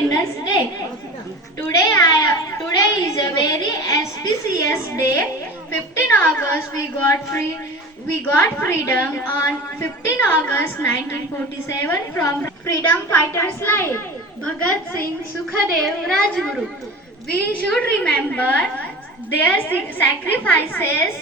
Independence Day. Today I today is a very auspicious day. 15 August we got free we got freedom on 15 August 1947 from freedom fighters like Bhagat Singh, Sukhadev, Rajguru. We should remember their sacrifices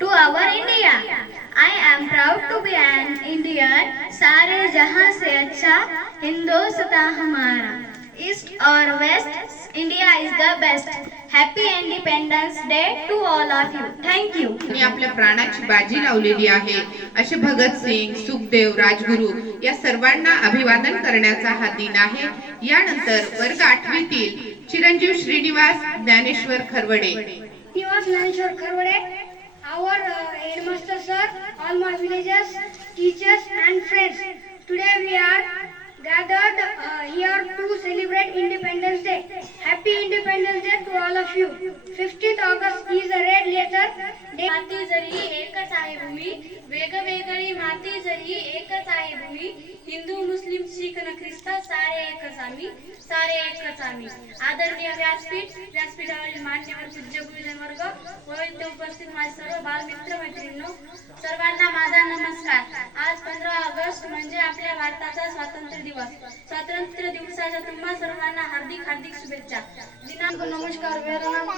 to our India. I am proud to be an Indian. सारे जहां से अच्छा हिंदुस्तान हमारा east और west India is the best happy independence day to all of you thank you आणि आपल्या प्राणाची बाजी लावलेली आहे. असे भगतसिंग सुखदेव राजगुरू या सर्वांना अभिवादन करण्याचा हा दिन आहे. यानंतर वर्ग आठवीतील चिरंजीव Shrinivas Dnyaneshwar खरवडे. Nivas Naneshwar Kharwade, our uh, headmaster sir, all my villagers, uh, to celebrate Independence Day. Happy Independence Day to all of you. 15th August is a red letter day. माती जरी एकच आहे भूमी वेगवेगळी माती जरी एकच आहे भूमी हिंदू शिकन ख्रिस्ता सारे एकच आम्ही सारे एकच आम्ही आदरणीय व्यासपीठ व्यासपीठावरील मान्यवर पूज्य गुरुजन वर्ग व उपस्थित माझे सर्व बालमित्र मैत्रिणींनो सर्वांना माझा नमस्कार. आज पंधरा ऑगस्ट म्हणजे आपल्या भारताचा स्वातंत्र्य दिवस. स्वातंत्र्य दिवसाच्या तुम्हा सर्वांना हार्दिक हार्दिक शुभेच्छा. दिनांक नमस्कार मेरा नाम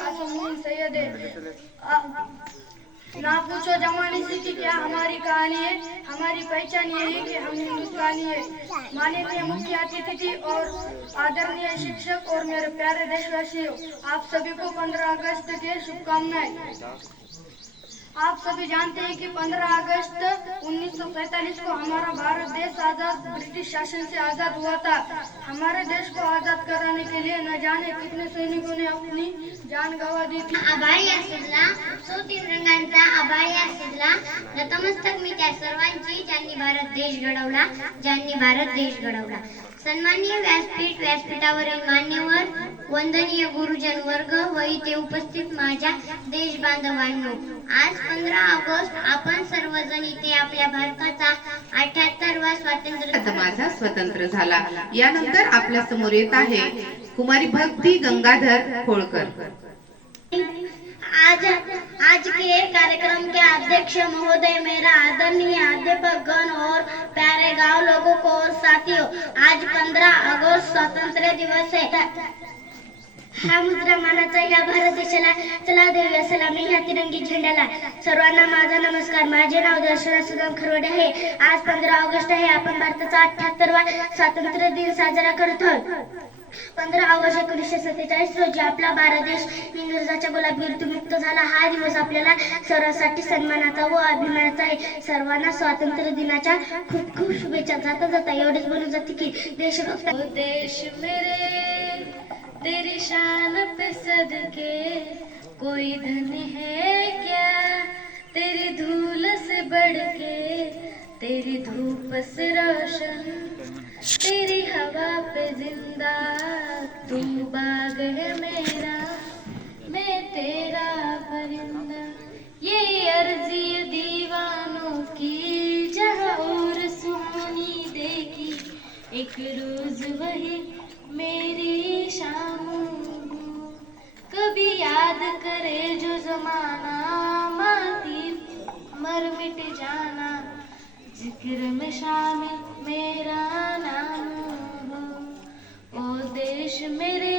ना पूछो जमाने से कि क्या हमारी कहानी है? हमारी पहचान ये है कि हम हिंदुस्तानी है। माननीय मुख्य अतिथि और आदरणीय शिक्षक और मेरे प्यारे देशवासियों, आप सभी को 15 अगस्त के शुभकामनाएँ। आप सभी जानते हैं कि 15 अगस्त 1947 को हमारा भारत देश आज़ाद, ब्रिटिश शासन से आज़ाद हुआ था। हमारे देश को आज़ाद कराने के लिए न जाने कितने सैनिकों ने अपनी जान गंवा दी थी। असला नतमस्तक मी त्या सर्वांची ज्यांनी भारत देश घडवला ज्यांनी भारत देश घडवला. सन्माननीय व्यासपीठ व्यासपीठावरील मान्यवर वंदनीय गुरुजन वर्ग व इथे उपस्थित माझ्या देश बांधवांनो आज पंधरा ऑगस्ट आपण सर्वजण इथे आपल्या भारताचा अठ्याहत्तरवा स्वातंत्र्य माझा स्वतंत्र झाला. यानंतर आपल्यासमोर येत आहे कुमारी भक्ती गंगाधर होळकर आज आज के कार्यक्रम के अध्यक्ष महोदय मेरा आदरणीय अध्यापक गण और प्यारे गांव लोगों को और साथियों आज 15 अगस्त स्वतंत्र दिवस है। हा मुद्रा मानाचा या भारत देशाला चला देऊया सलामी ह्या तिरंगी झेंड्याला सर्वांना माझा नमस्कार. माझे नाव दर्शना सुदाम खरवडे आहे. आज पंधरा ऑगस्ट आहे. आपण भारताचा अठ्याहत्तरवा स्वातंत्र्य दिन साजरा करत आहोत. पंधरा ऑगस्ट एकोणीसशे सत्तेचाळीस रोजी आपला भारत देश इंग्रजाच्या गुलाबगिरीतून मुक्त झाला. हा दिवस आपल्याला सर्वांसाठी सन्मानाचा व अभिमानाचा आहे. सर्वांना स्वातंत्र्य दिनाच्या खूप खूप शुभेच्छा. जाता जाता एवढेच बोलू जाते की देशभक्त देश मेरे तेरी शान पे सदके, कोई धन है क्या? तेरी धूल से बढ़ के तेरी धूप से रोशन, तेरी हवा पे ज़िंदा तू बाग है मेरा, मैं तेरा परिंदा। ये अर्जी दीवानों की, जहाँ और सुहानी देखी, एक रोज वही मेरी शाम कभी याद करे जो जमाना माती मर मिट जाना जिक्र में शामिल मेरा नाम हो। ओ देश मेरे